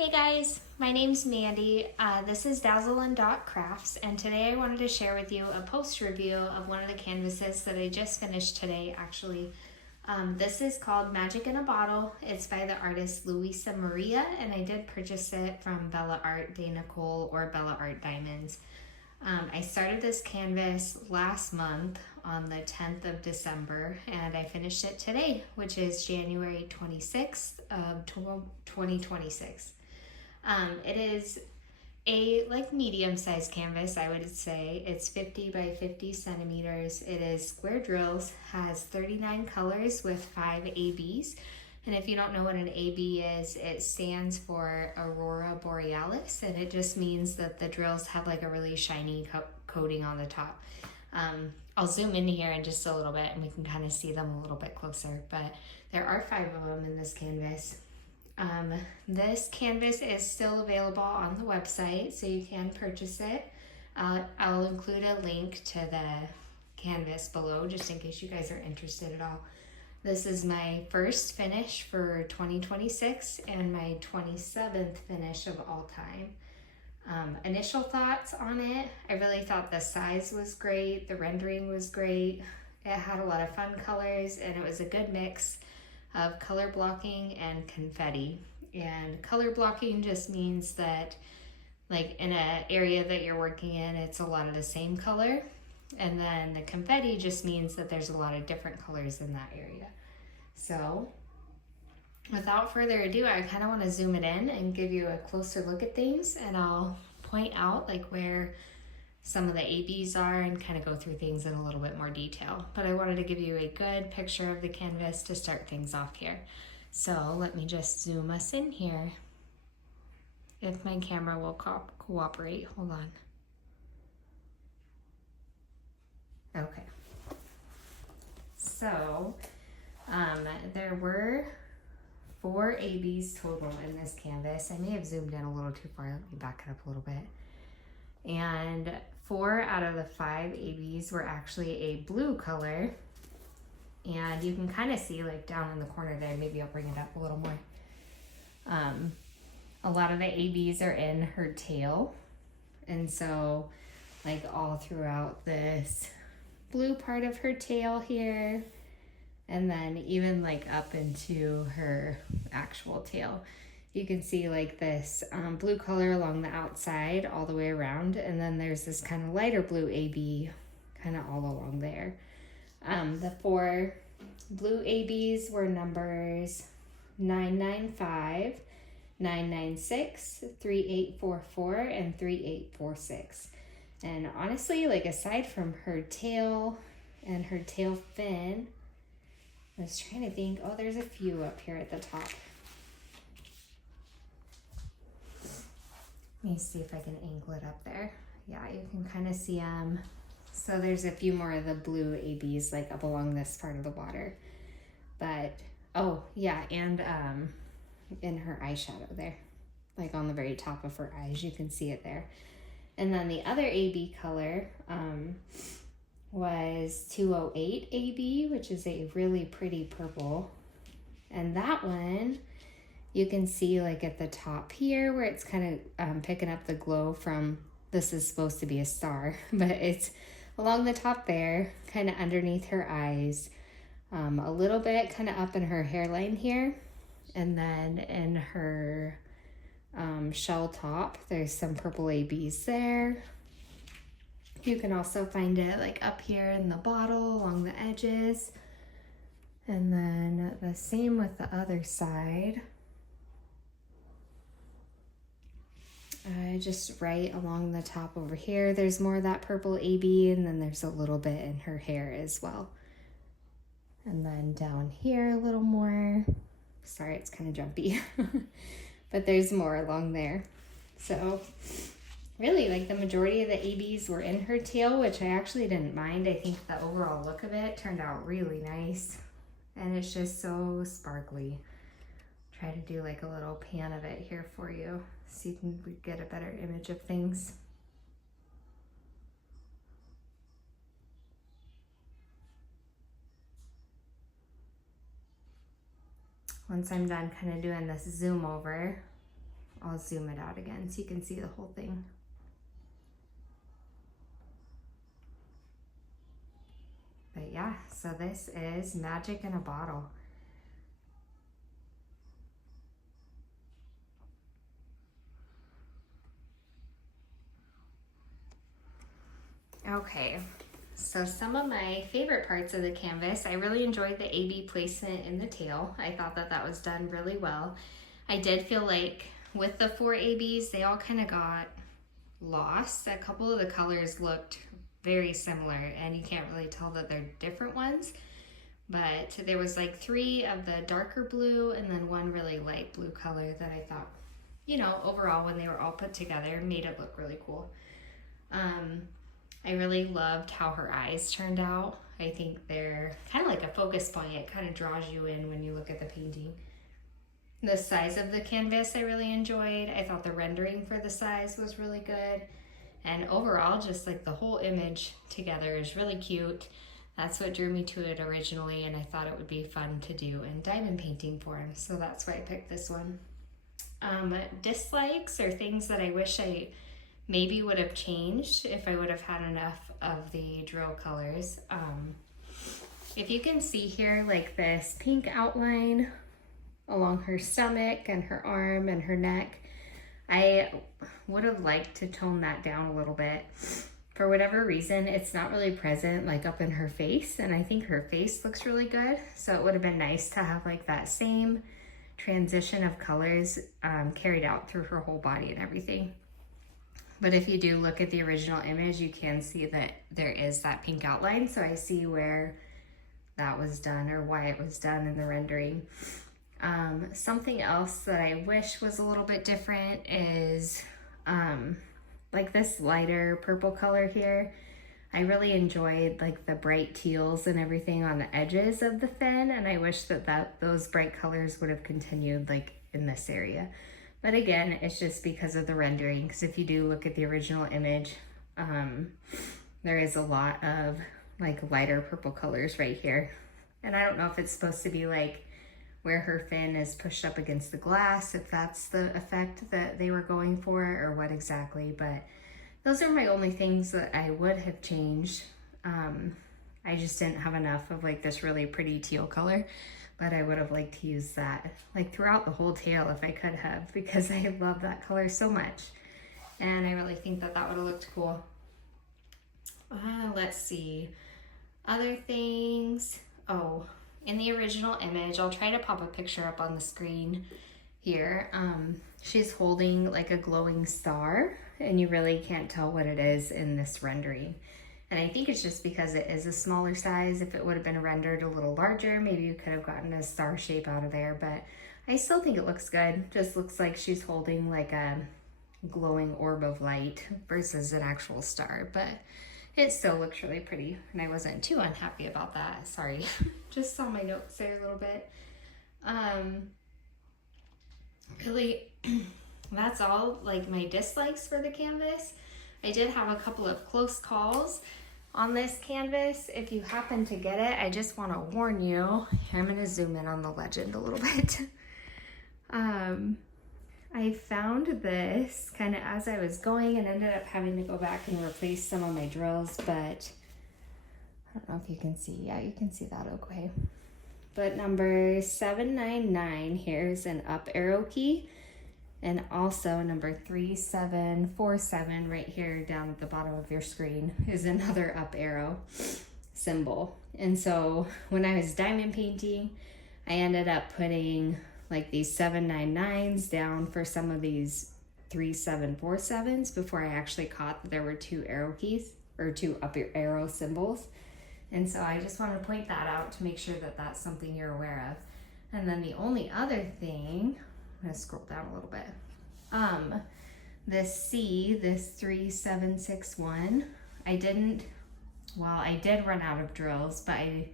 Hey guys, my name's Mandy. This is Dazzle and Dot Crafts, and today I wanted to share with you a post review of one of the canvases that I just finished today, actually. This is called Magic in a Bottle. It's by the artist Luisa, and I did purchase it from Bella Art de Nicole or Bella Art Diamonds. I started this canvas last month on the 10th of December, and I finished it today, which is January 26th of 2026. It is a medium-sized canvas, I would say. It's 50 by 50 centimeters. It is square drills, has 39 colors with 5 ABs. And if you don't know what an AB is, it stands for Aurora Borealis, and it just means that the drills have like a really shiny coating on the top. I'll zoom in here in just a little bit and we can kind of see them a little bit closer, but there are 5 of them in this canvas. This canvas is still available on the website, so you can purchase it. I'll include a link to the canvas below just in case you guys are interested at all. This is my first finish for 2026 and my 27th finish of all time. Initial thoughts on it, I really thought the size was great, the rendering was great, it had a lot of fun colors, and it was a good mix of color blocking and confetti. And color blocking just means that like in an area that you're working in, it's a lot of the same color. And then the confetti just means that there's a lot of different colors in that area. So without further ado, I kind of want to zoom it in and give you a closer look at things, and I'll point out like where some of the ABs are and kind of go through things in a little bit more detail. But I wanted to give you a good picture of the canvas to start things off here. So let me just zoom us in here. If my camera will cooperate, hold on. Okay. So there were 4 ABs total in this canvas. I may have zoomed in a little too far. Let me back it up a little bit. And 4 out of the 5 ABs were actually a blue color. And you can kind of see like down in the corner there, maybe I'll bring it up a little more. A lot of the ABs are in her tail. And so like all throughout this blue part of her tail here, and then even like up into her actual tail. You can see like this blue color along the outside all the way around, and then there's this kind of lighter blue AB kind of all along there. The 4 blue ABs were numbers 995, 996, 3844, and 3846. And honestly, like aside from her tail and her tail fin, I was trying to think, oh, there's a few up here at the top. Let me see if I can angle it up there. Yeah, you can kind of see them. So there's a few more of the blue ABs like up along this part of the water. But, oh, yeah, and in her eyeshadow there, like on the very top of her eyes, you can see it there. And then the other AB color was 208 AB, which is a really pretty purple. And that one, you can see like at the top here where it's kind of picking up the glow from, this is supposed to be a star, but it's along the top there, kind of underneath her eyes, a little bit kind of up in her hairline here, and then in her shell top, there's some purple ABs there. You can also find it like up here in the bottle along the edges, and then the same with the other side. Just right along the top over here, there's more of that purple AB, and then there's a little bit in her hair as well. And then down here a little more. Sorry, it's kind of jumpy, but there's more along there. So really, like the majority of the ABs were in her tail, which I actually didn't mind. I think the overall look of it turned out really nice, and it's just so sparkly. Try to do like a little pan of it here for you so you can get a better image of things. Once I'm done kind of doing this zoom over, I'll zoom it out again so you can see the whole thing. But yeah, so this is magic in a bottle. Okay, so some of my favorite parts of the canvas, I really enjoyed the AB placement in the tail. I thought that that was done really well. I did feel like with the 4 ABs, they all kind of got lost. A couple of the colors looked very similar and you can't really tell that they're different ones. But there was like 3 of the darker blue and then 1 really light blue color that I thought, you know, overall when they were all put together made it look really cool. I really loved how her eyes turned out. I think they're kind of like a focus point. It kind of draws you in when you look at the painting. The size of the canvas I really enjoyed. I thought the rendering for the size was really good. And overall, just like the whole image together is really cute. That's what drew me to it originally, and I thought it would be fun to do in diamond painting form. So that's why I picked this one. Dislikes or things that I wish I maybe would have changed if I would have had enough of the drill colors. If you can see here, like this pink outline along her stomach and her arm and her neck, I would have liked to tone that down a little bit. For whatever reason, it's not really present like up in her face, and I think her face looks really good. So it would have been nice to have like that same transition of colors carried out through her whole body and everything. But if you do look at the original image, you can see that there is that pink outline. So I see where that was done or why it was done in the rendering. Something else that I wish was a little bit different is like this lighter purple color here. I really enjoyed like the bright teals and everything on the edges of the fin, and I wish that those bright colors would have continued like in this area. But again, it's just because of the rendering, because if you do look at the original image, there is a lot of like lighter purple colors right here. And I don't know if it's supposed to be like where her fin is pushed up against the glass, if that's the effect that they were going for or what exactly, but those are my only things that I would have changed. I just didn't have enough of like this really pretty teal color, but I would have liked to use that like throughout the whole tail if I could have, because I love that color so much. And I really think that that would have looked cool. Let's see, other things. Oh, in the original image, I'll try to pop a picture up on the screen here. She's holding like a glowing star, and you really can't tell what it is in this rendering. And I think it's just because it is a smaller size. If it would have been rendered a little larger, maybe you could have gotten a star shape out of there, but I still think it looks good. Just looks like she's holding like a glowing orb of light versus an actual star, but it still looks really pretty, and I wasn't too unhappy about that. Sorry, just saw my notes there a little bit. Really, that's all like my dislikes for the canvas. I did have a couple of close calls on this canvas. If you happen to get it, I just want to warn you. I'm going to zoom in on the legend a little bit. I found this kind of as I was going and ended up having to go back and replace some of my drills, but I don't know if you can see. Yeah, you can see that okay. But number 799 here is an up arrow key, and also number 3747 right here down at the bottom of your screen is another up arrow symbol. And so when I was diamond painting, I ended up putting like these 799s down for some of these 3747s before I actually caught that there were 2 arrow keys or 2 up arrow symbols. And so I just want to point that out to make sure that that's something you're aware of. And then the only other thing, I'm going to scroll down a little bit. This C, this 3761, I did run out of drills, but I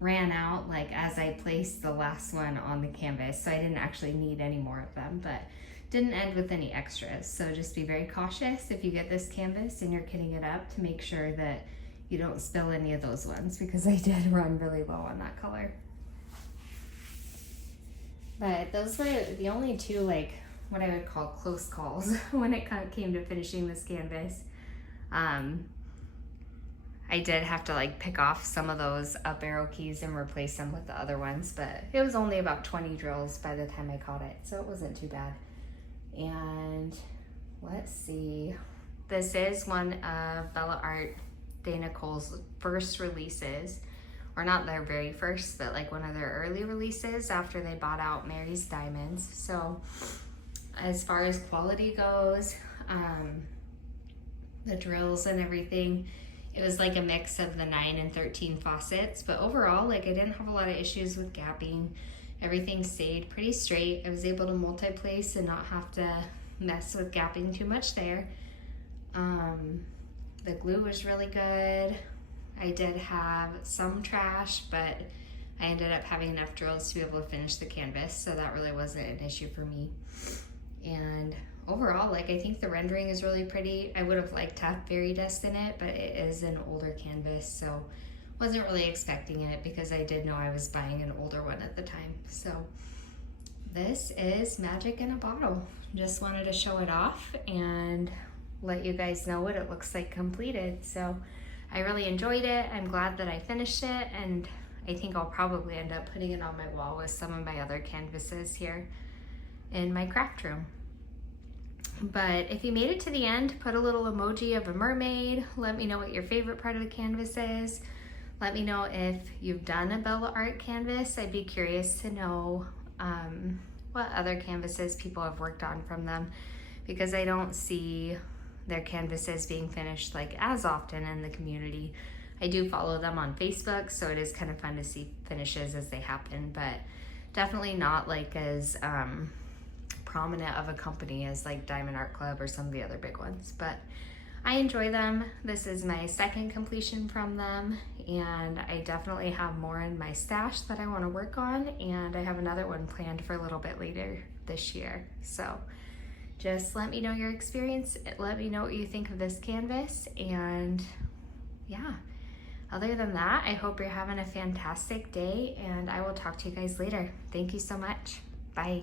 ran out like as I placed the last one on the canvas, so I didn't actually need any more of them, but didn't end with any extras. So just be very cautious if you get this canvas and you're kitting it up to make sure that you don't spill any of those ones, because I did run really low on that color. But those were the only 2 like what I would call close calls when it came to finishing this canvas. I did have to like pick off some of those up arrow keys and replace them with the other ones, but it was only about 20 drills by the time I caught it, so it wasn't too bad. And let's see, this is one of Bella Art de Nicole's first releases, or not their very first, but like one of their early releases after they bought out Mary's Diamonds. So as far as quality goes, the drills and everything, it was like a mix of the 9 and 13 faucets, but overall, like, I didn't have a lot of issues with gapping. Everything stayed pretty straight. I was able to multi-place and not have to mess with gapping too much there. The glue was really good. I did have some trash, but I ended up having enough drills to be able to finish the canvas, so that really wasn't an issue for me. And overall, like, I think the rendering is really pretty. I would have liked to have fairy dust in it, but it is an older canvas, so wasn't really expecting it because I did know I was buying an older one at the time. So this is magic in a bottle. Just wanted to show it off and let you guys know what it looks like completed. So I really enjoyed it. I'm glad that I finished it, and I think I'll probably end up putting it on my wall with some of my other canvases here in my craft room. But if you made it to the end, put a little emoji of a mermaid. Let me know what your favorite part of the canvas is. Let me know if you've done a Bella Art canvas. I'd be curious to know what other canvases people have worked on from them, because I don't see their canvases being finished like as often in the community. I do follow them on Facebook, so it is kind of fun to see finishes as they happen, but definitely not like as prominent of a company as like Diamond Art Club or some of the other big ones. But I enjoy them. This is my second completion from them, and I definitely have more in my stash that I want to work on, and I have another one planned for a little bit later this year. So just let me know your experience. Let me know what you think of this canvas, and yeah, other than that, I hope you're having a fantastic day, and I will talk to you guys later. Thank you so much. Bye.